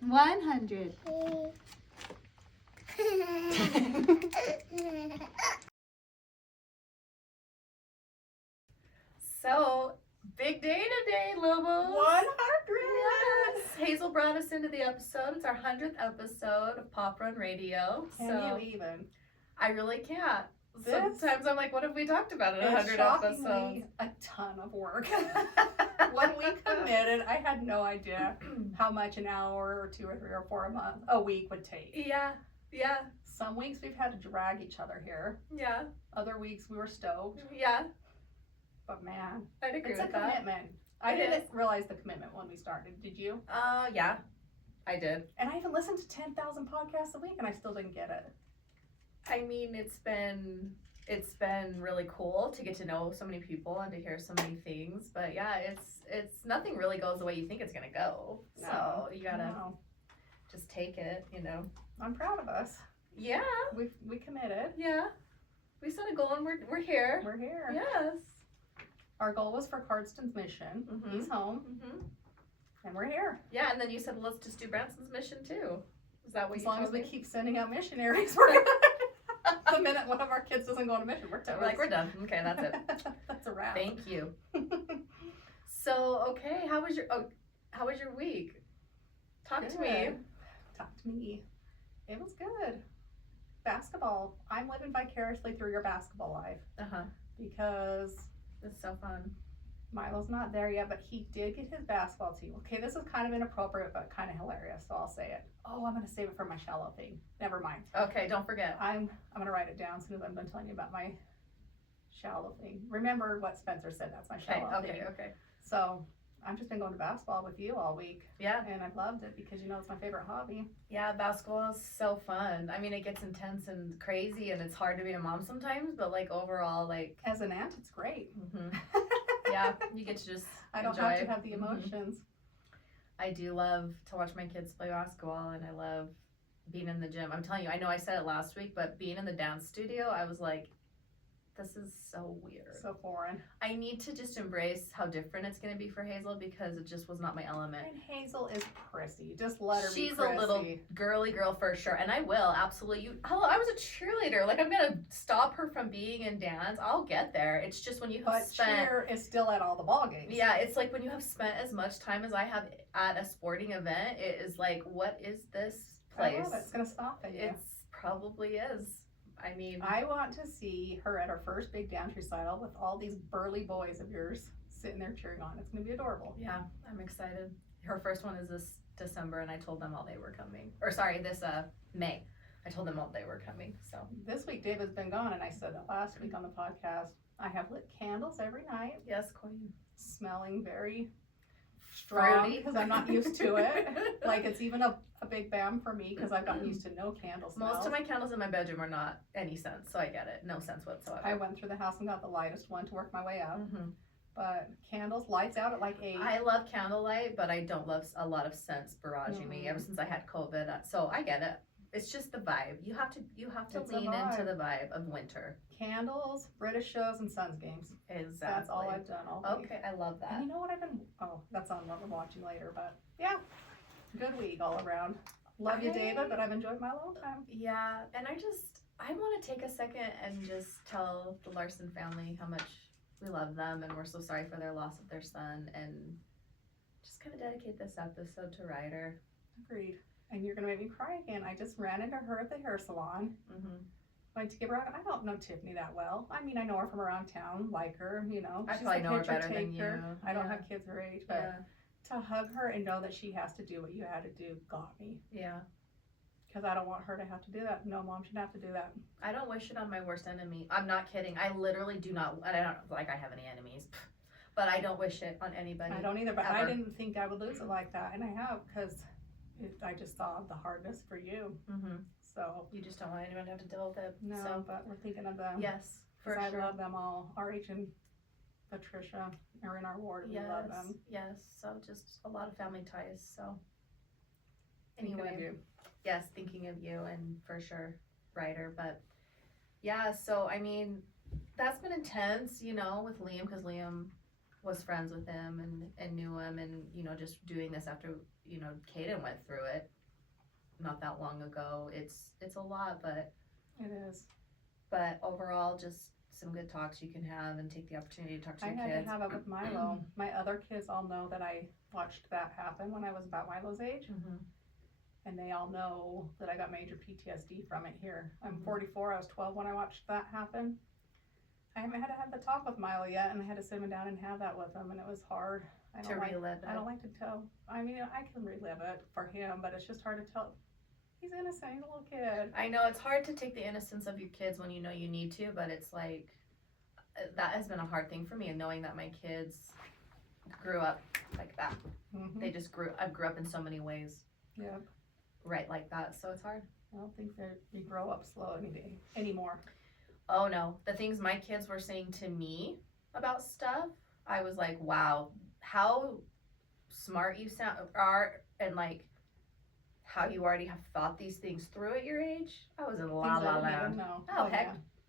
100. So, big day today, Lobo. 100! Yes. Hazel brought us into the episode. It's our 100th episode of Pop Run Radio. Can so you even? I really can't. This Sometimes I'm like, what have we talked about in It's 100 episodes? shockingly a ton of work. When we committed, I had no idea how much an hour or 2 or 3 or 4 a week would take. Yeah. Some weeks we've had to drag each other here. Yeah. Other weeks we were stoked. Yeah. But man, I'd agree it's a with that. commitment. I It didn't realize the commitment when we started. Did you? Yeah. I did. And I even listened to 10,000 podcasts a week and I still didn't get it. I mean, it's been really cool to get to know so many people and to hear so many things. But yeah, it's nothing really goes the way you think it's gonna go. So you gotta No. just take it, you know. I'm proud of us. Yeah. We committed. Yeah. We set a goal and we're here. We're here. Yes. Our goal was for Cardston's mission. Mhm. He's home Mhm. and we're here. Yeah, and then you said, well, let's just do Branson's mission too. Is that what As you long told as we me? keep sending out missionaries, we're good. The minute one of our kids doesn't go on a mission, we're So toast. we're like, we're done. Okay, that's it. That's a wrap. Thank you. So, okay, how was your week? Talk to me. Good. Talk to me. It was good. Basketball. I'm living vicariously through your basketball life Uh-huh. because It's so fun. Milo's not there yet, but he did get his basketball team. Okay, this is kind of inappropriate, but kind of hilarious, so I'll say it. Oh, I'm going to save it for my shallow thing. Never mind. Okay, don't forget. I'm going to write it down as soon as I'm done telling you about my shallow thing. Remember what Spencer said. That's my shallow thing. Okay. So I've just been going to basketball with you all week, Yeah. and I've loved it because it's my favorite hobby. Yeah, basketball is so fun. I mean, it gets intense and crazy, and it's hard to be a mom sometimes, but like overall, like, As an aunt, it's great. yeah, you get to just I don't enjoy. have to have the Mhm. emotions. I do love to watch my kids play basketball, and I love being in the gym. I'm telling you, I know I said it last week, but being in the dance studio, I was like, this is so weird. So foreign. I need to just embrace how different it's going to be for Hazel because it just was not my element. And Hazel is prissy. Just let her be She's prissy. a little girly girl for sure, and I will absolutely. Hello, I was a cheerleader. Like, I'm gonna stop her from being in dance. I'll get there. It's just when you have But spent. cheer is still at all the ball games. Yeah, it's like when you have spent as much time as I have at a sporting event. It is like, what is this place? I love it. It's going to stop at you. It's probably is. I mean, I want to see her at her first big dance recital with all these burly boys of yours sitting there cheering on. It's going to be adorable. yeah, I'm excited. Her first one is this December, and I told them all they were coming. Or sorry, this May. I told them all they were coming. So This week, David's been gone, and I said that last week on the podcast. I have lit candles every night, yes, Queen. smelling very strong Fruity. because I'm not used to it. Like, it's even a big bam for me because I've gotten used to no candle smells. Most of my candles in my bedroom are not any scent, so I get it. No sense whatsoever. I went through the house and got the lightest one to work my way out. Mhm. But candles, lights out at like 8. I love candlelight, but I don't love a lot of scents barraging me ever since I had COVID. So I get it. It's just the vibe. You have to It's a lean into vibe. the vibe of winter. Candles, British shows, and Suns games. Exactly. That's all I've done all week. Okay, I love that. And you know what I've been? Oh, that's on what we're watching later. But yeah, good week all around. Love you, David, but I've enjoyed my alone time. Yeah, and I want to take a second and just tell the Larson family how much we love them and we're so sorry for their loss of their son, and just kind of dedicate this episode to Ryder. Agreed. And you're gonna make me cry again. I just ran into her at the hair salon. Mm-hmm. Went to give her. I don't know Tiffany that well. I mean, I know her from around town, like her. I She's probably a know her picture better than taker. you. I don't Yeah. have kids her age, but to hug her and know that she has to do what you had to do got me. Yeah. Because I don't want her to have to do that. No mom should have to do that. I don't wish it on my worst enemy. I'm not kidding. I literally do not. And I don't like I have any enemies, but I don't wish it on anybody. I don't either, but I ever. didn't think I would lose it like that, and I have because I just saw the hardness for you. Mm-hmm. So You just don't want anyone to have to deal with it. no, So but we're thinking of them. yes, for 'Cause I sure. love them all. RH and Patricia are in our ward. And we love them. Yes. So just a lot of family ties. So Thinking of anyway, you. yes, thinking of you and for sure, Ryder. But yeah, so I mean, that's been intense, with Liam because Liam was friends with him and knew him, and you know, just doing this after, you know, Caden went through it not that long ago. It's a lot, but It is. overall, just some good talks you can have and take the opportunity to talk to I your had kids. to have it with Milo. My other kids all know that I watched that happen when I was about Milo's age, Mm-hmm. and they all know that I got major PTSD from it here. I'm Mhm. 44, I was 12 when I watched that happen. I haven't had to have the talk with Milo yet, and I had to sit him down and have that with him, and it was hard. I To don't like, relive it. I don't like to tell, I mean, I can relive it for him, but it's just hard to tell. He's innocent, he's a little kid. I know it's hard to take the innocence of your kids when you know you need to, but it's like, that has been a hard thing for me, and knowing that my kids grew up like that. Mm-hmm. They just grew up in so many ways Yeah, right like that, so it's hard. I don't think that we grow up slow anymore. Oh no, the things my kids were saying to me about stuff, I was like, wow, how smart you are, and like how you already have thought these things through at your age. I was in la Things I la didn't even land. know. Oh heck,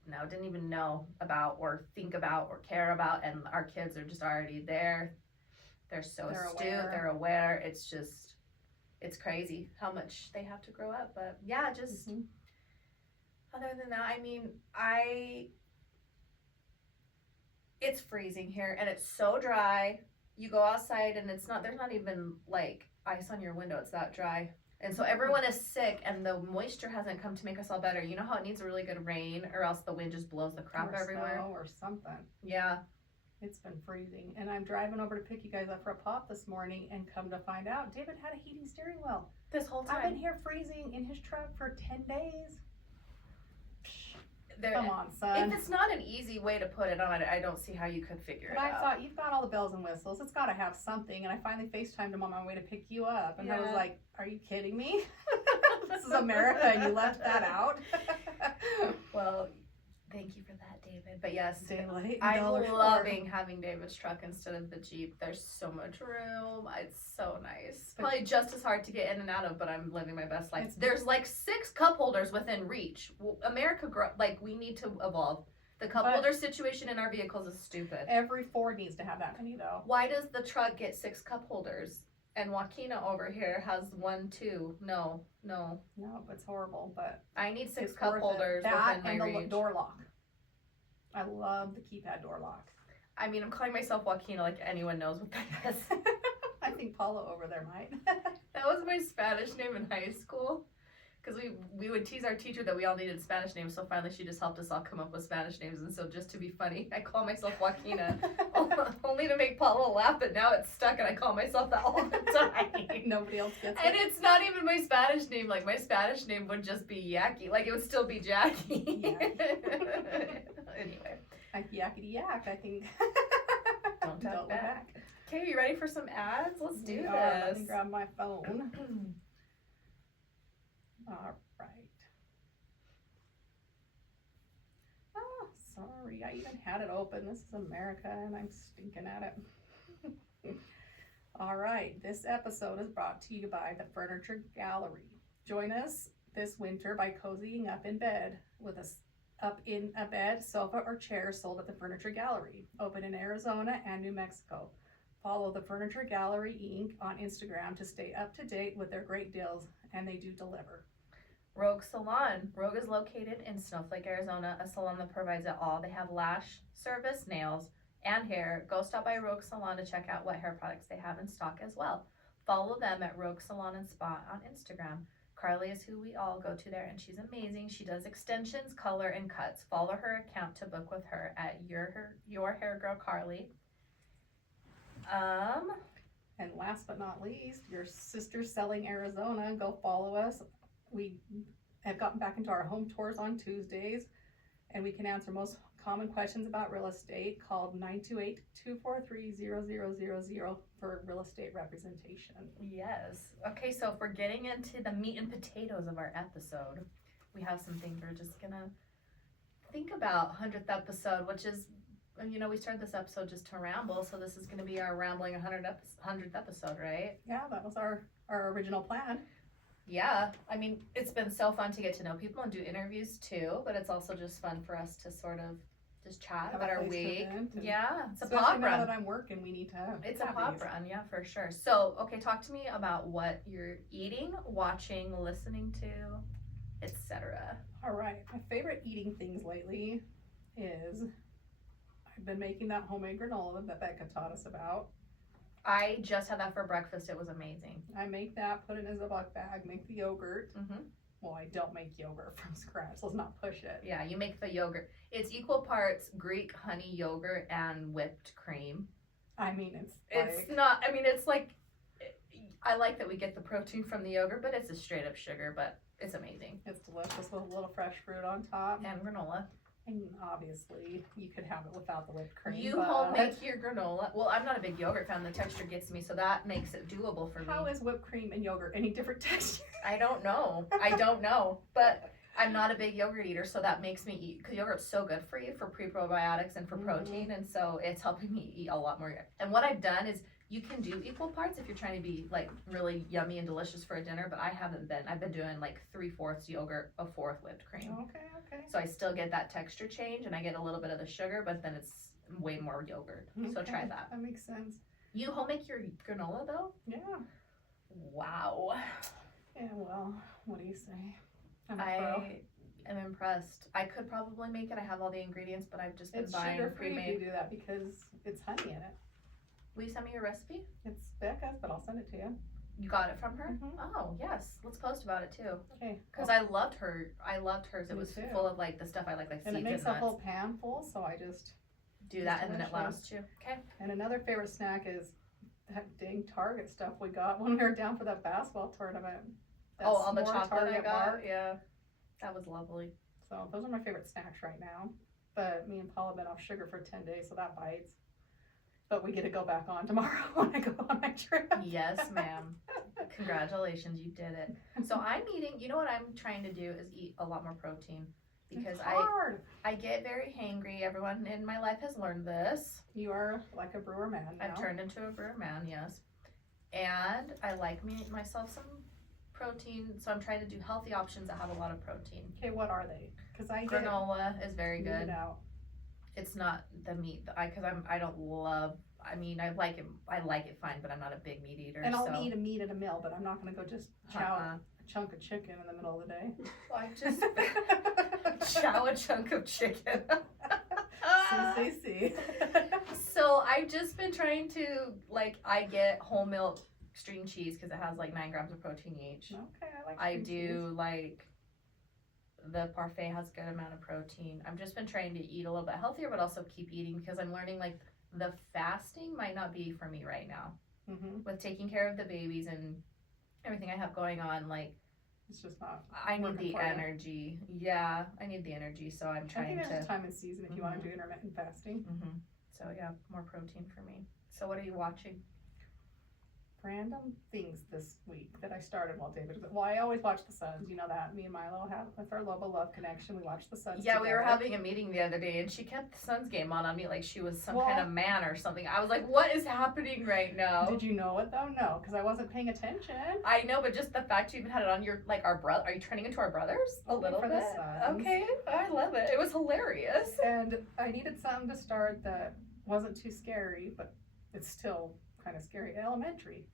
yeah. no, didn't even know about or think about or care about, and our kids are just already there. They're so They're astute, aware. they're aware. It's crazy how much they have to grow up, but yeah, just Mhm. other than that, I mean, it's freezing here and it's so dry. You go outside and there's not even like ice on your window, it's that dry. And so everyone is sick, and the moisture hasn't come to make us all better. You know how it needs a really good rain, or else the wind just blows the crap Or everywhere? snow or something. Yeah. It's been freezing, and I'm driving over to pick you guys up for a pop this morning, and come to find out, David had a heating steering wheel. This whole I've been time. here freezing in his truck for 10 days. There, Come on, if son. it's not an easy way to put it on, I don't see how you could figure But it I out. thought, you've got all the bells and whistles. It's got to have something. And I finally FaceTimed him on my way to pick you up. And I was Yeah. like, are you kidding me? This is America, and you left that out? Well, thank you for that, David. But yes, Daylight, I'm dollar short. loving having David's truck instead of the Jeep. There's so much room. It's so nice. But- Probably just as hard to get in and out of, but I'm living my best life. It's- There's like 6 cup holders within reach. America, we need to evolve. The cup But- holder situation in our vehicles is stupid. Every Ford needs to have that many, though. Why does the truck get 6 cup holders? And Joaquina over here has 1, 2. No. No, it's horrible, but I need 6 it's cup worth it. holders That within and my the reach. door lock. I love the keypad door lock. I mean, I'm calling myself Joaquina like anyone knows what that is. I think Paula over there might. That was my Spanish name in high school. Because we would tease our teacher that we all needed Spanish names, so finally she just helped us all come up with Spanish names. And so just to be funny, I call myself Joaquina, only to make Paula laugh, but now it's stuck and I call myself that all the time. Nobody else gets And it. it's not even my Spanish name. Like, my Spanish name would just be Yaki. Like, it would still be Jackie. Anyway. Like yakety yak, I think. Don't talk look back. Okay, you ready for some ads? Let's do We this. are. Let me grab my phone. All right. Oh, sorry. I even had it open. This is America, and I'm stinking at it. All right. This episode is brought to you by the Furniture Gallery. Join us this winter by cozying up in bed with up in a bed, sofa, or chair sold at the Furniture Gallery, open in Arizona and New Mexico. Follow the Furniture Gallery Inc. on Instagram to stay up to date with their great deals, and they do deliver. Rogue Salon. Rogue is located in Snowflake, Arizona, a salon that provides it all. They have lash service, nails, and hair. Go stop by Rogue Salon to check out what hair products they have in stock as well. Follow them at Rogue Salon and Spa on Instagram. Carly is who we all go to there, and she's amazing. She does extensions, color, and cuts. Follow her account to book with her at your hair girl Carly. And last but not least, your sister selling Arizona. Go follow us. We have gotten back into our home tours on Tuesdays, and we can answer most common questions about real estate. Called 928-243-0000 for real estate representation. Yes. Okay, so if we're getting into the meat and potatoes of our episode, we have some things we're just gonna think about. 100th episode, which is, you know, we started this episode just to ramble, so this is gonna be our rambling 100th episode, right? Yeah, that was our original plan. Yeah, I mean, it's been so fun to get to know people and do interviews too, but it's also just fun for us to sort of just chat Have about a our place to week. vent and- Yeah, it's a Especially pop now run. that I'm working, we need to have. It's a have pop these. run, yeah, for sure. So, okay, talk to me about what you're eating, watching, listening to, etc. All right, my favorite eating things lately is I've been making that homemade granola that Becca taught us about. I just had that for breakfast. It was amazing. I make that, put it in a Ziploc bag, make the yogurt. Mm-hmm. Well, I don't make yogurt from scratch. Let's not push it. Yeah, you make the yogurt. It's equal parts Greek honey yogurt and whipped cream. I mean, it's Not, I mean, it's like, I like that we get the protein from the yogurt, but it's a straight up sugar, but it's amazing. it's delicious with a little fresh fruit on top. And granola. And obviously, you could have it without the whipped cream. You but home make your granola. Well, I'm not a big yogurt fan. The texture gets me, so that makes it doable for How me. is whipped cream and yogurt any different texture? I don't know. I don't know. But I'm not a big yogurt eater, so that makes me eat, because yogurt's so good for you for pre-probiotics and for Mhm. protein, and so it's helping me eat a lot more. And what I've done is, you can do equal parts if you're trying to be like really yummy and delicious for a dinner, but I haven't been. I've been doing like 3/4 yogurt, 1/4 whipped cream. Okay. So I still get that texture change, and I get a little bit of the sugar, but then it's way more yogurt. So try Okay, that. That makes sense. You home make your granola though? Yeah. Wow. Yeah, well, what do you say? I'm a pro. I am impressed. I could probably make it. I have all the ingredients, but I've just been It's buying sugar free if you pre-made. do that because it's honey in it. Will you send me your recipe? It's Becca's, but I'll send it to you. You got it from her? Mhm. Oh, yes. Let's post about it too. Okay. Because I loved her. I loved hers. It Me was too. full of like the stuff I like and seeds it makes and a nuts. whole pan full, so I just. Do that, and then it delicious. lasts too. Okay. And another favorite snack is that dang Target stuff we got when we were down for that basketball tournament. That Oh, all the s'more chocolate I Target got. bar. Yeah, that was lovely. So those are my favorite snacks right now. But me and Paul have been off sugar for 10 days, so that bites. But we get to go back on tomorrow when I go on my trip. Yes, ma'am. Congratulations, you did it. So I'm eating. You know what I'm trying to do is eat a lot more protein because It's hard. I get very hangry. Everyone in my life has learned this. You are like a brewer man now. I've turned into a brewer man, yes. And I like myself some protein, so I'm trying to do healthy options that have a lot of protein. Okay, what are they? Because I get Granola is very it good. out. It's not the meat because I don't love. I mean, I like it fine, but I'm not a big meat eater. And I'll so. eat a meat at a meal, but I'm not going to go just chow a chunk of chicken in the middle of the day. I just chow a chunk of chicken. See. So I've just been trying to I get whole milk string cheese because it has like 9 grams of protein each. Okay, I like I string do like the parfait has a good amount of protein. I've just been trying to eat a little bit healthier, but also keep eating because I'm learning like the fasting might not be for me right now cheese. with taking care of the babies and everything I have going on. Like It's just not. I need working the for you. energy. Yeah, I need the energy. So I'm I trying think there's to. a time and season if you want to do intermittent fasting. Mm-hmm. So yeah, more protein for me. So what are you watching? Random things this week that I started while David was. Well, I always watch the Suns. You know that. Me and Milo have that's our Lobo love connection. We watch the Suns. Yeah, we were together. having a meeting the other day, and she kept the Suns game on me like she was some Well- kind of man or something. I was like, "What is happening right now?" Did you know it though? No, because I wasn't paying attention. I know, but just the fact you even had it on your our brother. Are you turning into our brothers a little For the bit? Suns. Okay, I love it. It was hilarious. And I needed something to start that wasn't too scary, but it's still kind of scary. Elementary.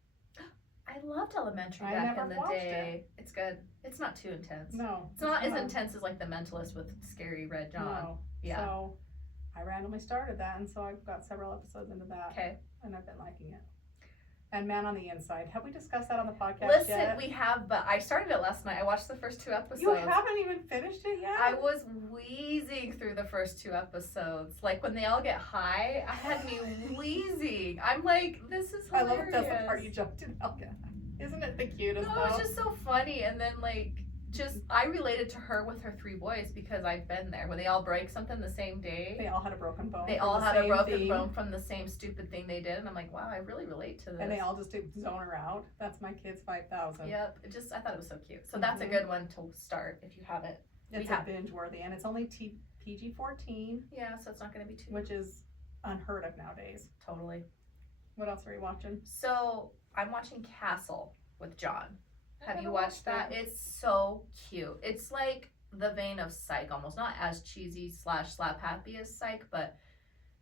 I loved Elementary I back never in the watched day. It's good. It's not too intense. No, It's not as intense as like The Mentalist with Scary Red John. No. Yeah. So I randomly started that, and so I've got several episodes into that, Okay. and I've been liking it. And Man on the Inside. Have we discussed that on the podcast Listen, yet? we have, but I started it last night. I watched the first 2 episodes. You haven't even finished it yet? I was wheezing through the first 2 episodes. Like when they all get high, I had me wheezing. I'm like, this is I hilarious. love that's the part you jumped in. Okay. Isn't it the cutest No, though? it's just so funny. And then I related to her with her 3 boys because I've been there. When they all break something the same day. They all had a broken bone. They from all the had a same broken thing, bone from the same stupid thing they did. And I'm like, wow, I really relate to this. and they all just zone her out. That's my kids 5,000. Yep. I thought it was so cute. So that's a Mhm. good one to start if you haven't. It's We a have- binge worthy, and it's only PG-14, Yeah, so it's not going to be too which is unheard of nowadays. totally. What else are you watching? So I'm watching Castle with John. I Have you haven't watched that? it. It's so cute. It's like the vein of Psych almost. Not as cheesy / slap happy as Psych, but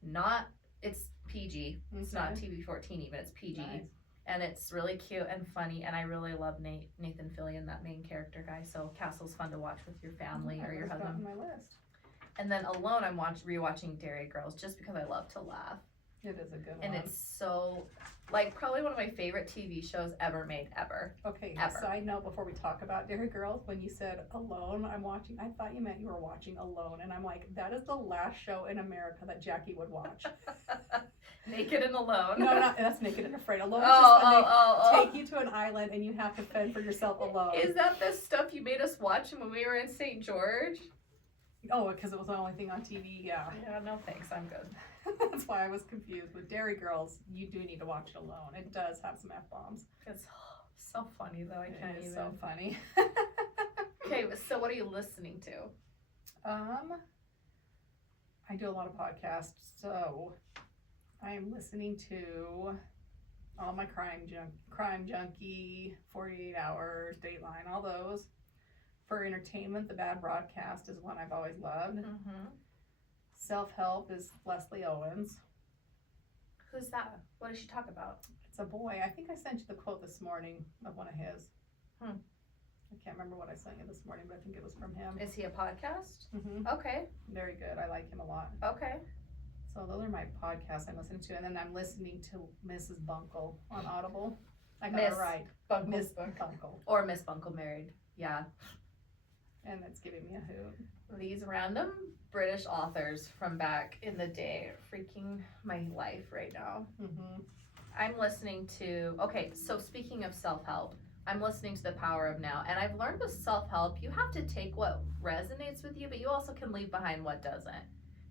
not, it's PG. It's not Okay. TV-14 even, it's PG. Nice. And it's really cute and funny, and I really love Nathan Fillion, that main character guy. So Castle's fun to watch with your family or your That was husband. on my list. And then Alone, I'm rewatching Dairy Girls just because I love to laugh. It is a good And one. it's so, like, probably one of my favorite TV shows ever made, ever. Okay, ever. side note before we talk about Dairy Girls, when you said Alone, I'm watching, I thought you meant you were watching Alone, and I'm like, that is the last show in America that Jackie would watch. Naked and Alone. No, that's Naked and Afraid. Alone is Oh, just when they oh. take you to an island and you have to fend for yourself alone. Is that the stuff you made us watch when we were in St. George? Oh, because it was the only thing on TV, yeah. Yeah, no thanks, I'm good. That's why I was confused. With Dairy Girls, you do need to watch it alone. It does have some F-bombs. It's so funny though, I can't It is even. so funny. Okay, so what are you listening to? I do a lot of podcasts, so I am listening to all my Crime Junkie, 48 Hours, Dateline, all those. For entertainment, The Bad Broadcast is one I've always loved. Mm-hmm. Self-help is Leslie Owens. Who's that? What does she talk about? It's a boy. I think I sent you the quote this morning of one of his. Hmm. I can't remember what I sent you this morning, but I think it was from him. Is he a podcast? Hmm. Okay, Very good. I like him a lot. okay. So those are my podcasts I'm listening to, and then I'm listening to Mrs. Bunkle on Audible. I got it Miss right. Bunkle's Miss book. Bunkle. Or Miss Bunkle Married. Yeah. And it's giving me a hoot. These random British authors from back in the day are freaking my life right now. Mm-hmm. I'm listening to, okay, so speaking of self-help, I'm listening to The Power of Now, and I've learned with self-help, you have to take what resonates with you, but you also can leave behind what doesn't.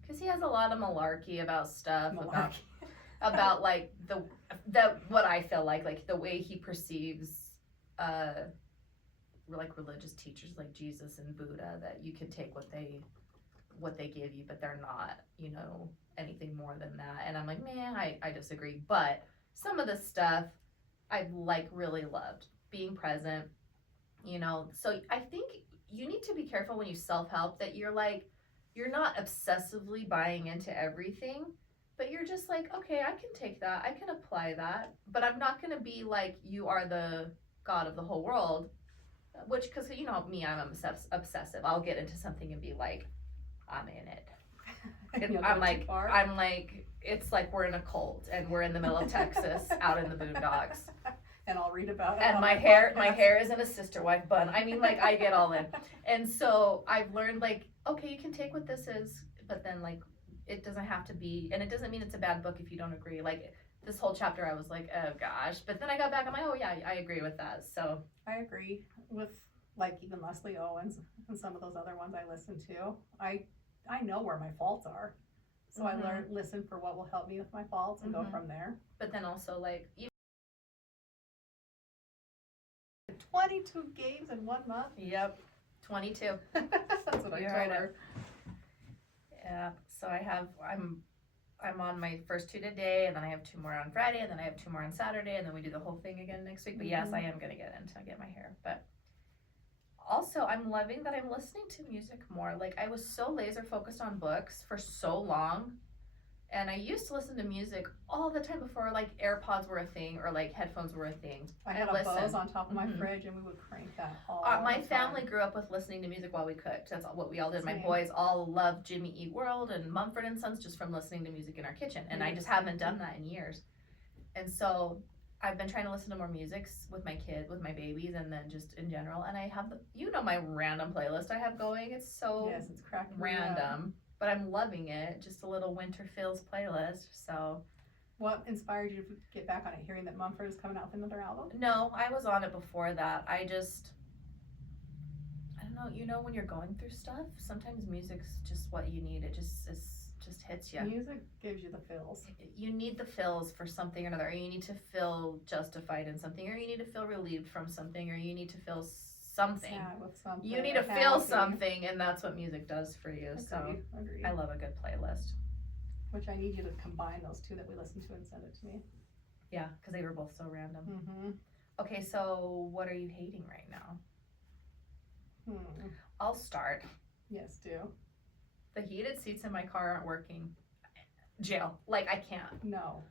Because he has a lot of malarkey about stuff, about like the what I feel like the way he perceives like religious teachers like Jesus and Buddha, that you can take what they give you, but they're not, you know, anything more than that. And I'm like, man, I disagree. But some of the stuff I've like really loved. Being present, you know. So I think you need to be careful when you self-help that you're not obsessively buying into everything, but you're just like, okay, I can take that, I can apply that, but I'm not going to be like, you are the God of the whole world, which, because you know me, I'm obsessive. I'll get into something and be like, I'm in it. I'm like, it's like we're in a cult and we're in the middle of Texas out in the boondocks. And I'll read about it. And my hair is in a sister wife bun. I mean, like, I get all in. And so I've learned, like, okay, you can take what this is, but then, like, it doesn't have to be, and it doesn't mean it's a bad book if you don't agree. Like, this whole chapter I was like, oh gosh. But then I got back, I'm like, oh yeah, I agree with that. So I agree with, like, even Leslie Owens and some of those other ones I listen to. I know where my faults are. So Mhm. I listen for what will help me with my faults and go Mhm. from there. but then also, like, 22 games in 1 month. yep, 22. That's what I You're told right. her. Yeah, so I'm on my first 2 today, and then I have 2 more on Friday, and then I have 2 more on Saturday, and then we do the whole thing again next week. But yes, I am gonna get my hair. But also, I'm loving that I'm listening to music more. Like, I was so laser focused on books for so long, and I used to listen to music all the time before, like, AirPods were a thing or like headphones were a thing. I had a listen. Bose on top of my Mhm. fridge, and we would crank that all My the family time. grew up with listening to music while we cooked. That's what we all did. My Same. boys all loved Jimmy Eat World and Mumford and Sons just from listening to music in our kitchen. And I just haven't done that in years. And so I've been trying to listen to more music with my kid, with my babies, and then just in general. And I have my random playlist I have going. It's so Yes, it's cracking me up. random, but I'm loving it. Just a little winter feels playlist. So What inspired you to get back on it, hearing that Mumford is coming out with another album? no, I was on it before that. I don't know, you know, when you're going through stuff, sometimes music's just what you need. It just hits you. Music gives you the feels. You need the feels for something or another, or you need to feel justified in something, or you need to feel relieved from something, or you need to feel something. Sad with something. You need or to feel happy. something, and that's what music does for you. So Agreed. I love a good playlist. Which I need you to combine those two that we listened to and send it to me. Yeah, because they were both so random. Mm-hmm. Okay, so what are you hating right now? I'll start. Yes, do. The heated seats in my car aren't working. Jail. Like, I can't. No,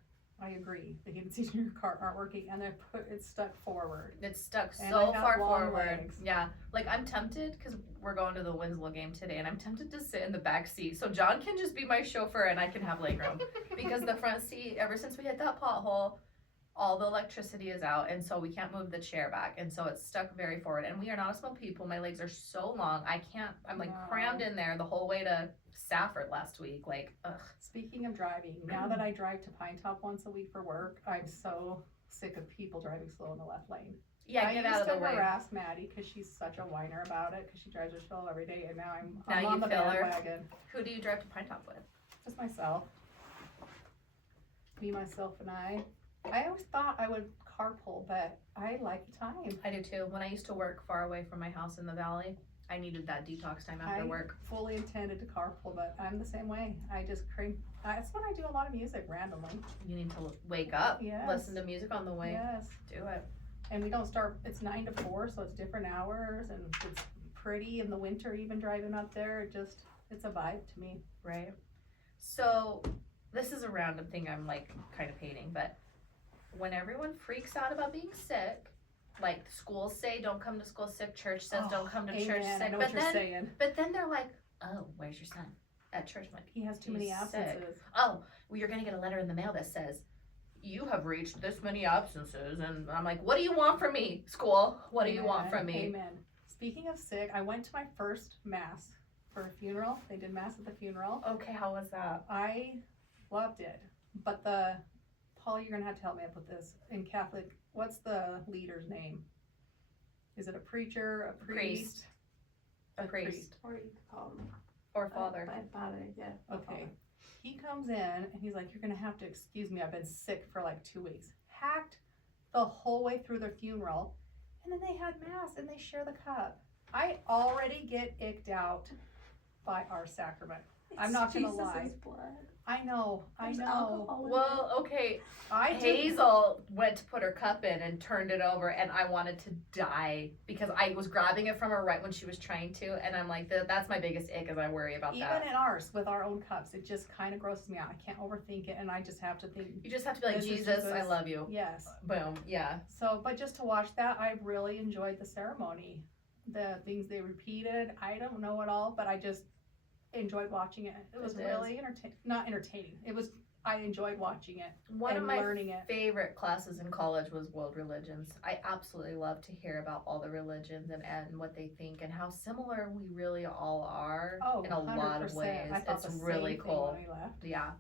I agree. The heated seats in your car aren't working, and it's stuck forward. It's stuck And so I have far long forward. legs. Yeah. Like, I'm tempted, because we're going to the Winslow game today, and I'm tempted to sit in the back seat so John can just be my chauffeur and I can have legroom. Because the front seat, ever since we hit that pothole, all the electricity is out, and so we can't move the chair back, and so it's stuck very forward. And we are not a small people. My legs are so long. I can't. I'm like No. crammed in there the whole way to Safford last week. Like, ugh. Speaking of driving, now that I drive to Pine Top once a week for work, I'm so sick of people driving slow in the left lane. Yeah, I get used out of to the way. harass Maddie because she's such a whiner about it because she drives her slow every day, and now I'm Now on you the feel her? bandwagon. Who do you drive to Pine Top with? Just myself. Me, myself, and I. I always thought I would carpool, but I like the time. I do too. When I used to work far away from my house in the valley, I needed that detox time after I work. fully intended to carpool, but I'm the same way. I just crank. That's when I do a lot of music randomly. You need to wake up, Yes. listen to music on the way. Yes. Do it. And we don't start, it's 9 to 4, so it's different hours, and it's pretty in the winter even driving up there. It's a vibe to me. Right. So this is a random thing I'm like kind of hating, but when everyone freaks out about being sick, like schools say don't come to school sick, church says don't come to church Amen. sick, I know but what you're then saying. they're like, oh, where's your son at church? I'm like, He has too many He's absences. oh, well, you're gonna get a letter in the mail that says you have reached this many absences, and I'm like, what do you want from me, school? What do you want from me? Amen. Speaking of sick, I went to my first mass for a funeral. They did mass at the funeral. Okay, how was that? I loved it, but Paul, you're gonna have to help me up with this. In Catholic, what's the leader's name? Is it a preacher, a priest? A priest. Or you could call him Or father. my father, yeah. my Okay. father. He comes in and he's like, you're gonna have to excuse me, I've been sick for like 2 weeks. Hacked the whole way through their funeral, and then they had mass and they share the cup. I already get icked out by our sacrament. I'm It's not gonna Jesus' lie. blood. I know. There's alcohol in Well, okay, I do. Hazel went to put her cup in and turned it over, and I wanted to die because I was grabbing it from her right when she was trying to, and I'm like, that's my biggest ick, is I worry about Even that. in ours, with our own cups, it just kind of grosses me out. I can't overthink it, and I just have to think, You just have to be like, This is Jesus, I Jesus. love you. yes. Boom, yeah. So, but just to watch that, I really enjoyed the ceremony. The things they repeated, I don't know it all, but I just enjoyed watching it. It was It is. really not entertaining. I enjoyed watching it One and of my learning it. favorite classes in college was world religions. I absolutely love to hear about all the religions and what they think and how similar we really all are Oh, in a lot of 100%. ways. I thought It's the same really thing cool. when we left. Yeah.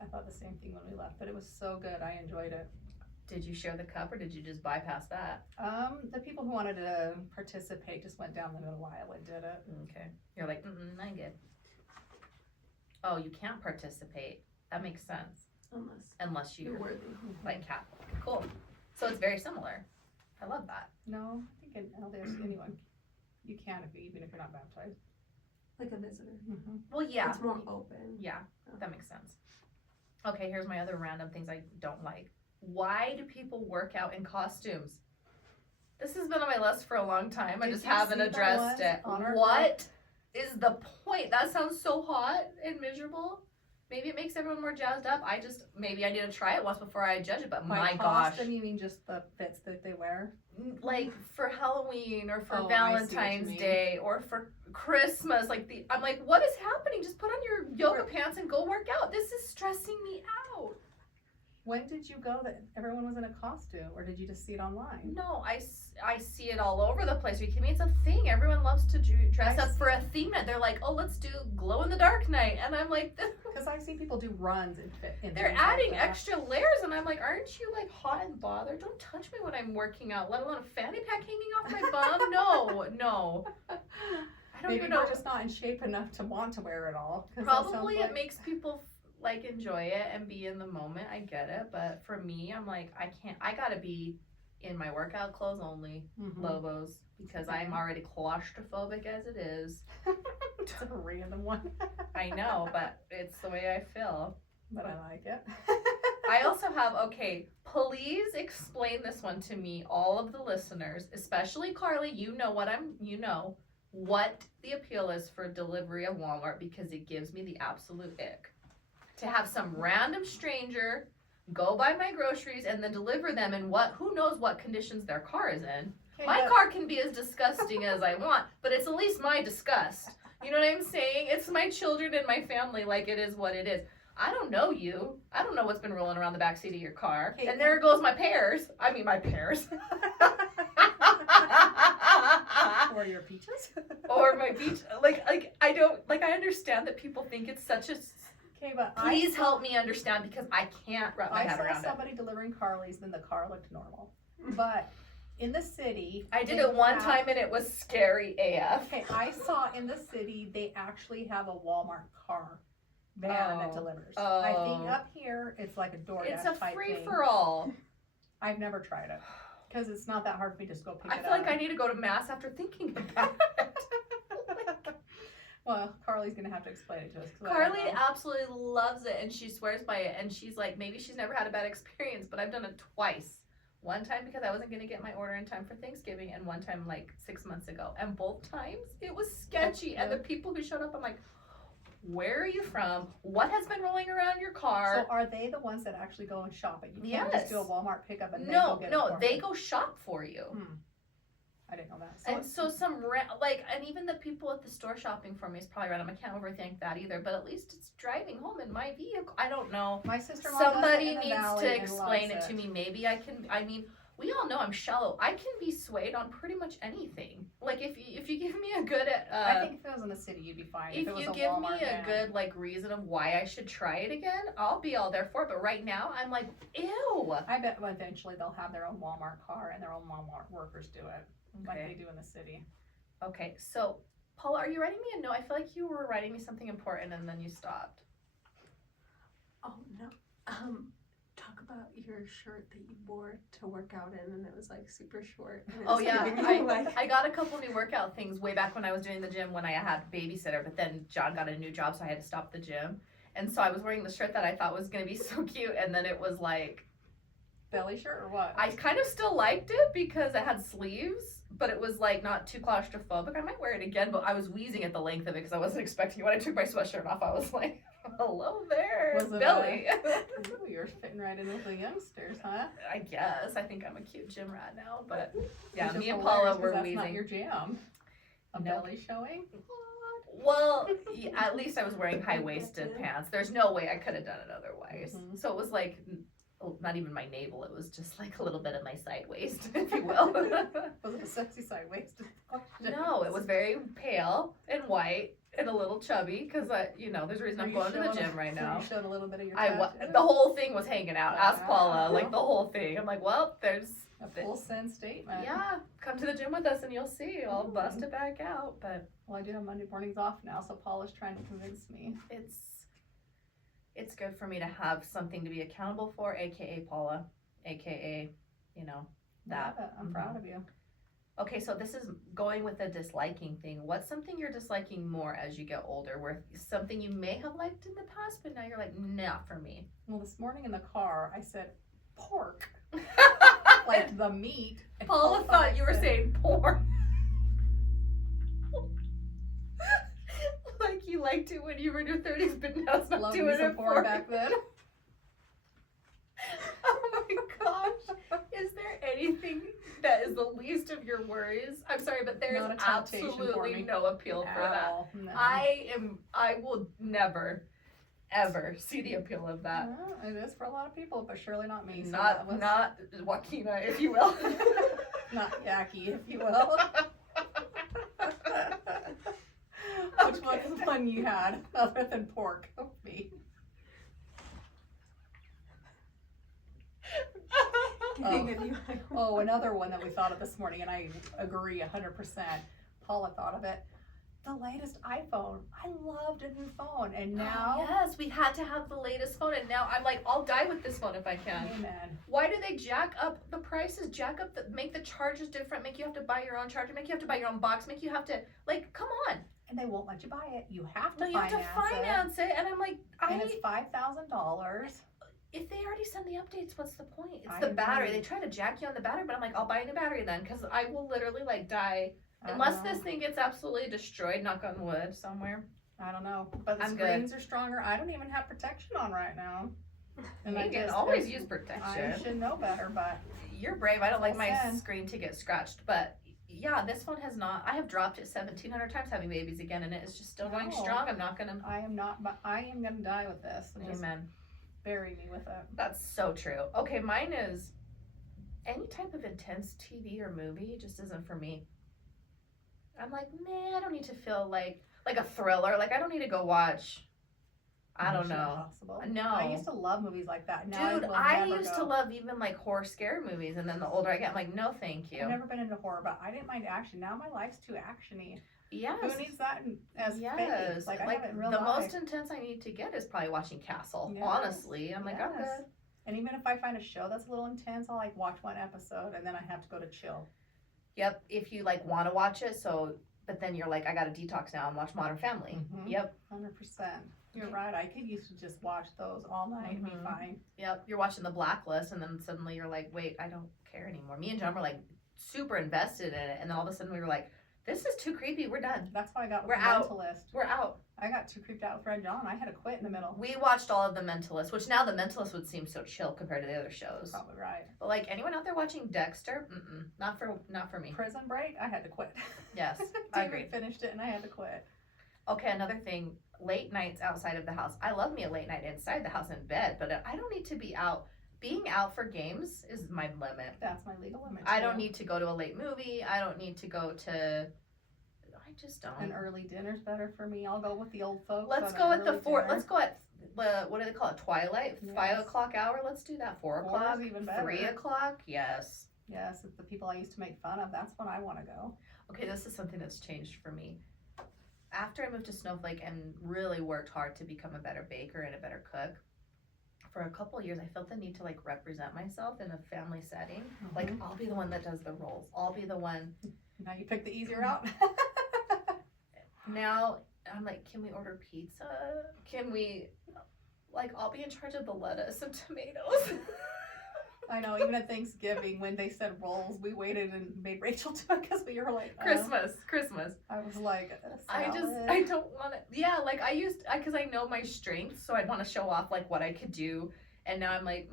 I thought the same thing when we left, but it was so good. I enjoyed it. Did you share the cup or did you just bypass that? The people who wanted to participate just went down the middle aisle and did it. Okay. You're like, I'm good. Oh, you can't participate. That makes sense. Unless You're you're worthy. like Catholic. Cool. So it's very similar. I love that. No, I think in LDS, anyone, you can even if you're not baptized. Like a visitor. Mm-hmm. Well, yeah. It's more open. Yeah, that makes sense. Okay, here's my other random things I don't like. Why do people work out in costumes? This has been on my list for a long time. I Did just you haven't see the addressed ones it. on our What is the point? That sounds so hot and miserable. Maybe it makes everyone more jazzed up. Maybe I need to try it once before I judge it, but By my gosh. costume, you mean just the fits that they wear? Like for Halloween or for Oh, I see what you Valentine's mean. Day or for Christmas, I'm like, what is happening? Just put on your yoga pants and go work out. This is stressing me out. When did you go that everyone was in a costume, or did you just see it online? No, I see it all over the place. Are you kidding me? It's a thing. Everyone loves to dress up for a theme night. They're like, oh, let's do glow in the dark night, and I'm like, Because I see people do runs and fit. In they're things like adding that. extra layers, and I'm like, aren't you like hot and bothered? Don't touch me when I'm working out, let alone a fanny pack hanging off my bum. No. I don't Maybe even know. we're just not in shape enough to want to wear it all. 'cause that Probably sounds it makes people like enjoy it and be in the moment. I get it, but for me, I'm like, I can't. I gotta be in my workout clothes only, Mhm. Lobos, because I'm already claustrophobic as it is. It's a random one. I know, but it's the way I feel. But I like it. I also have, okay, please explain this one to me, all of the listeners, especially Carly, you know what the appeal is for delivery of Walmart, because it gives me the absolute ick. To have some random stranger go buy my groceries and then deliver them in who knows what conditions their car is in. Okay, My but- car can be as disgusting as I want, but it's at least my disgust. You know what I'm saying? It's my children and my family, like it is what it is. I don't know you. I don't know what's been rolling around the backseat of your car. Okay. And there goes my pears. I mean, my pears. Or your peaches. Or my peach. Like I don't, like, I understand that people think it's such a, Okay, but please help me understand, because I can't wrap my I head saw around it. somebody delivering Carly's, then the car looked normal. But in the city, I did they it one have- time and it was scary AF. Okay, I saw in the city they actually have a Walmart car van that Oh. delivers. I think Oh. up here it's like a DoorDash It's a type free thing. for all. I've never tried it because it's not that hard for me to just go pick I it feel up. like I need to go to mass after thinking about it. Well, Carly's gonna have to explain it to us. 'cause I don't Carly know. absolutely loves it and she swears by it, and she's like, maybe she's never had a bad experience, but I've done it twice. One time because I wasn't gonna get my order in time for Thanksgiving, and one time like 6 months ago. And both times it was sketchy. And the people who showed up, I'm like, where are you from? What has been rolling around your car? So are they the ones that actually go and shop it? You can't just do a Yes. Walmart pickup and then No, go get it no, for they you. go shop for you. I didn't know that. And so and even the people at the store shopping for me is probably random. I can't overthink that either, but at least it's driving home in my vehicle. I don't know. my sister-in-law Somebody does it in the needs valley to and explain loves it to me. Maybe I can, I mean, we all know I'm shallow. I can be swayed on pretty much anything. Like if you give me a good I think if it was in the city, you'd be fine. if it was you a give Walmart me a van. good like reason of why I should try it again, I'll be all there for it. But right now I'm like, ew. I bet eventually they'll have their own Walmart car and their own Walmart workers do it, like they do in the city. Okay, so Paula, are you writing me a note? I feel like you were writing me something important and then you stopped. Oh no. Talk about your shirt that you wore to work out in, and it was like super short. and it Oh was yeah, giving you, like, I got a couple new workout things way back when I was doing the gym when I had a babysitter, but then John got a new job, so I had to stop the gym. And so I was wearing the shirt that I thought was gonna be so cute, and then it was like, Belly shirt or what? I kind of still liked it because it had sleeves, but it was like not too claustrophobic. I might wear it again, but I was wheezing at the length of it because I wasn't expecting it. When I took my sweatshirt off, I was like, hello there, Was it, belly. Ooh, you're fitting right in with the youngsters, huh? I guess. I think I'm a cute gym rat now, but yeah, Which is me and hilarious, Paula 'cause were that's wheezing. not your jam. A No. belly showing? Well, yeah, at least I was wearing high-waisted pants. There's no way I could have done it otherwise. Mhm. So it was like, not even my navel, it was just like a little bit of my side waist, if you will. Was it a sexy side waisted? No, it was very pale and white and a little chubby because there's a reason I'm going to the gym right now. You showed a little bit of your The whole thing was hanging out. Ask Paula, Wow. like the whole thing. I'm like, well, there's a full send statement. yeah. Come to the gym with us and you'll see. I'll bust it back out. But Well, I do have Monday mornings off now, so Paula's trying to convince me. it's good for me to have something to be accountable for, aka Paula, aka that. Yeah, I'm proud of you. Okay, so this is going with the disliking thing. What's something you're disliking more as you get older? Where something you may have liked in the past, but now you're like, not for me. Well, this morning in the car, I said pork, like the meat. and Paula thought you were said- saying porn. Like you liked it when you were in your 30s, but now it's not Love me doing some it porn for back then. Oh my gosh. Is there anything that is the least of your worries? I'm sorry, but there is Not a temptation for absolutely me. no appeal for that. Ow, no. I will never, ever see the appeal of that. Well, it is for a lot of people, but surely not me. So that was Not Joaquina, if you will. not Jackie, if you will. Which one is the one you had other than pork? Me. Thinking of you, like, Oh, another one that we thought of this morning, and I agree 100%. Paula thought of it. The latest iPhone. I loved a new phone, and now. Yes, we had to have the latest phone, and now I'm like, I'll die with this phone if I can. Amen. Why do they jack up the prices? Make the charges different, make you have to buy your own charger, make you have to buy your own box, make you have to, like, come on. And they won't let you buy it. You have to No, you have to finance it, and I'm like, And it's $5,000. if they already send the updates, what's the point? It's I the battery. agree. They try to jack you on the battery, but I'm like, I'll buy a new battery then, because I will literally like die I don't unless know. this thing gets absolutely destroyed. Knock on wood somewhere. I don't know, but the I'm good. screens are stronger. I don't even have protection on right now. And You can just- always use I protection. should know better, but You're brave. I don't like my Well said. screen to get scratched, but yeah, this one has not. I have dropped it 1,700 times having babies again, and it is just still going No. strong. I'm not gonna. I am not. But I am gonna die with this. So just Amen. bury me with it. That's so true. Okay, mine is any type of intense TV or movie just isn't for me. I'm like, man, I don't need to feel like a thriller. Like I don't need to go watch. I don't Mission know. Impossible. No. I used to love movies like that. Now Dude, I, will I never used go. to love even like horror scare movies, and then the older I get, I'm like, no, thank you. I've never been into horror, but I didn't mind action. Now my life's too actiony. Yes. Who needs that as Yes. phase? Like I have it in real the life. most intense I need to get is probably watching Castle. Yes. Honestly, I'm like, I'm Yes. good. And even if I find a show that's a little intense, I'll like watch one episode and then I have to go to chill. Yep. If you like want to watch it, but then you're like, I got to detox now and watch Modern Family. Mhm. Yep. 100%. You're Okay. right. I could used to just watch those all night and be Mhm. fine. Yep. You're watching The Blacklist, and then suddenly you're like, wait, I don't care anymore. Me and John were like super invested in it, and then all of a sudden we were like, this is too creepy. We're done. That's why I got with We're the out. Mentalist. We're out. I got too creeped out with Red John. I had to quit in the middle. We watched all of The Mentalist, which now The Mentalist would seem so chill compared to the other shows. Probably right. But like anyone out there watching Dexter, not for me. Prison Break, I had to quit. Yes, I David agree. finished it and I had to quit. Okay, another thing, late nights outside of the house. I love me a late night inside the house in bed, but I don't need to be out. Being out for games is my limit. That's my legal limit. I don't too. need to go to a late movie. I don't need to go to. I just don't. An early dinner's better for me. I'll go with the old folks. Let's on go an at the early 4. dinner. Let's go at what do they call it? Twilight, Yes. 5 o'clock hour. Let's do that. 4 4 is o'clock, even better. 3 o'clock. Yes. Yes, it's the people I used to make fun of. That's when I want to go. Okay, this is something that's changed for me. After I moved to Snowflake and really worked hard to become a better baker and a better cook, for a couple of years I felt the need to like represent myself in a family setting. Like I'll be the one that does the rolls. I'll be the one. Now you pick the easier out. Now I'm like, can we order pizza? Can we I'll be in charge of the lettuce and tomatoes. I know, even at Thanksgiving when they said rolls, we waited and made Rachel do it because we were like, Christmas. I was like, I don't want to. Yeah, like because I know my strengths, so I'd want to show off like what I could do, and now I'm like,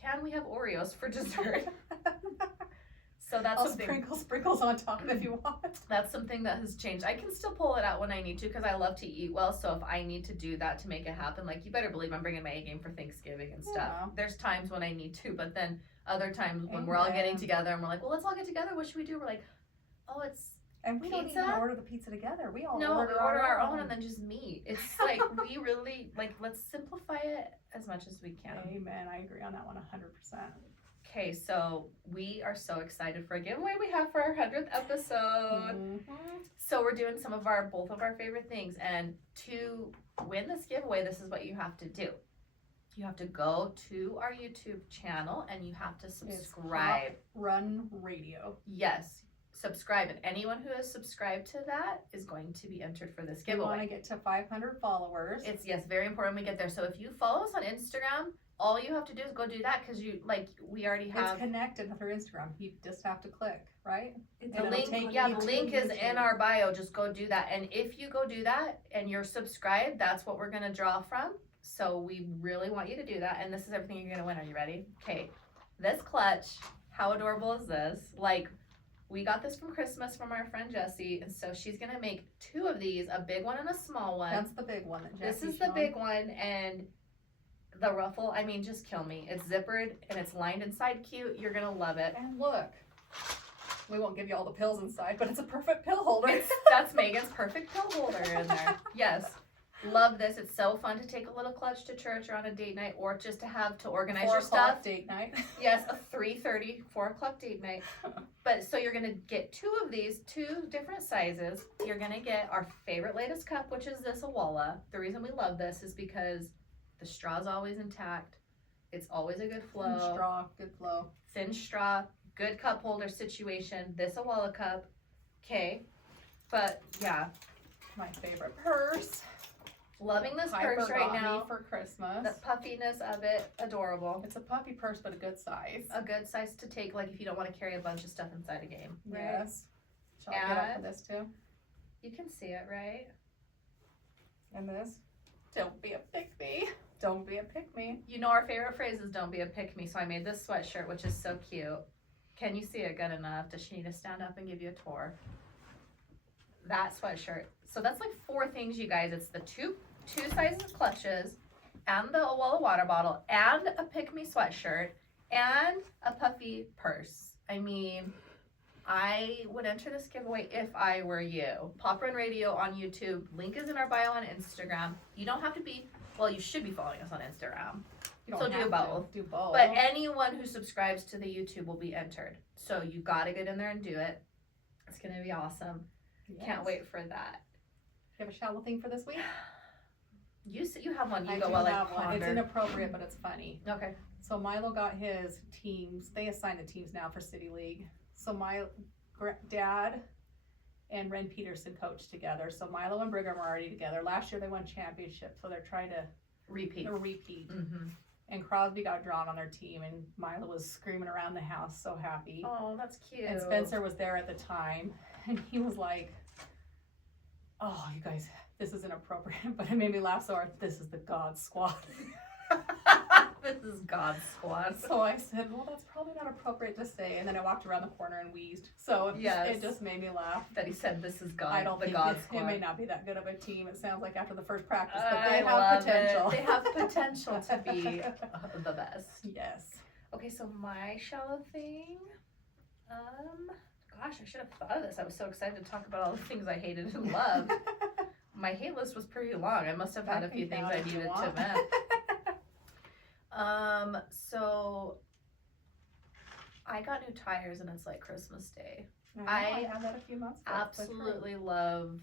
can we have Oreos for dessert? So that's I'll something. sprinkles on top if you want. That's something that has changed. I can still pull it out when I need to because I love to eat well. So if I need to do that to make it happen, like you better believe I'm bringing my A game for Thanksgiving and stuff. Yeah. There's times when I need to, but then other times when we're all getting Amen. together and we're like, well, let's all get together. What should we do? We're like, oh, it's And we don't even Pizza? order the pizza together. We all no, we order order our own and then just meat. It's like we really like let's simplify it as much as we can. Amen. I agree on that one 100%. Okay, so we are so excited for a giveaway we have for our 100th episode. Mhm. So we're doing both of our favorite things, and to win this giveaway, this is what you have to do. You have to go to our YouTube channel and you have to subscribe. Run Radio. Yes, subscribe, and anyone who has subscribed to that is going to be entered for this We want giveaway. to get to 500 followers. It's very important we get there. So if you follow us on Instagram, all you have to do is go do that because we already It's have connected with our Instagram. You just have to click, right? the And it'll link. take Yeah, you the to link is in YouTube. our bio. Just go do that, and if you go do that and you're subscribed, that's what we're gonna draw from. So we really want you to do that, and this is everything you're gonna win. Are you ready? Okay, this clutch. How adorable is this? Like, we got this from Christmas from our friend Jessie, and so she's gonna make 2 of these, a big one and a small one. That's the big one that This Jesse's is the showing. big one, and the ruffle, I mean, just kill me. It's zippered and it's lined inside cute. You're gonna love it. And look, we won't give you all the pills inside, but it's a perfect pill holder. That's Megan's perfect pill holder in there. Yes. Love this. It's so fun to take a little clutch to church or on a date night, or just to have to organize 4 your o'clock stuff. date night. Yes, a 3:30, 4 o'clock date night. But so you're gonna get 2 of these, 2 different sizes. You're gonna get our favorite latest cup, which is this Awala. The reason we love this is because the straw's always intact. It's always a good flow. And straw, good flow. Thin straw, good cup holder situation. This Awala cup. Okay. But yeah, My favorite purse. Loving this Piper purse right got me now. for Christmas. The puffiness of it, adorable. It's a puppy purse, but a good size. A good size to take, like if you don't want to carry a bunch of stuff inside a game. Right? Yes. Shall I get up for And- this too? You can see it, right? And this? Don't be a pick-me. Don't be a pick-me. You know our favorite phrase is "don't be a pick-me," so I made this sweatshirt, which is so cute. Can you see it good enough? Does she need to stand up and give you a tour? That sweatshirt. So that's like 4 things, you guys. It's the two sizes of clutches, and the Owala water bottle, and a pick-me sweatshirt, and a puffy purse. I mean, I would enter this giveaway if I were you. Pop Run Radio on YouTube. Link is in our bio on Instagram. You don't have to be, well, you should be following us on Instagram. You So don't do have to. both. Do both. But anyone who subscribes to the YouTube will be entered. So you gotta get in there and do it. It's gonna be awesome. Can't Yes. wait for that. You have a shallow thing for this week? You have one. You I go do while I have one. It's ponder. inappropriate, but it's funny. Okay. So Milo got his teams. They assign the teams now for City League. So my dad and Ren Peterson coached together. So Milo and Brigham are already together. Last year they won championship, so they're trying to Repeat. repeat. Mm-hmm. And Crosby got drawn on their team, and Milo was screaming around the house, so happy. Oh, that's cute. And Spencer was there at the time, and he was like, "Oh, you guys, this is inappropriate," but it made me laugh so hard. This is the God Squad. This is God's squad. So I said, "Well, that's probably not appropriate to say," and then I walked around the corner and wheezed. So it just made me laugh. That he said this is God. I don't the think God it squad. may not be that good of a team. It sounds like after the first practice, but I they love have potential. It. They have potential to be the best. Yes. Okay, so my shallow thing, gosh, I should have thought of this. I was so excited to talk about all the things I hated and loved. My hate list was pretty long. I must have had a few things I needed to vent. So I got new tires and it's like Christmas Day. I had that a few months ago. Absolutely love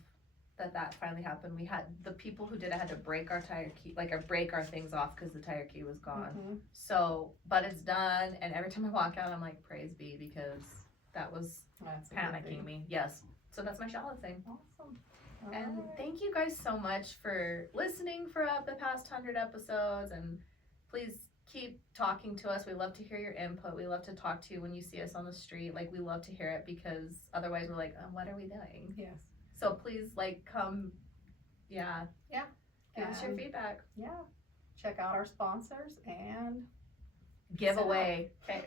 that finally happened. We had the people who did it had to break our tire key, break our things off because the tire key was gone. Mm-hmm. So, but it's done, and every time I walk out, I'm like, praise be, because that was That's a good panicking thing. me. Yes. So that's my shallow thing. Awesome. And Alright. thank you guys so much for listening for the past 100 episodes, and please keep talking to us. We love to hear your input. We love to talk to you when you see us on the street. We love to hear it, because otherwise we're like, what are we doing? Yes. So please come, give us your And, feedback. Yeah. Check out our sponsors and Giveaway. Okay.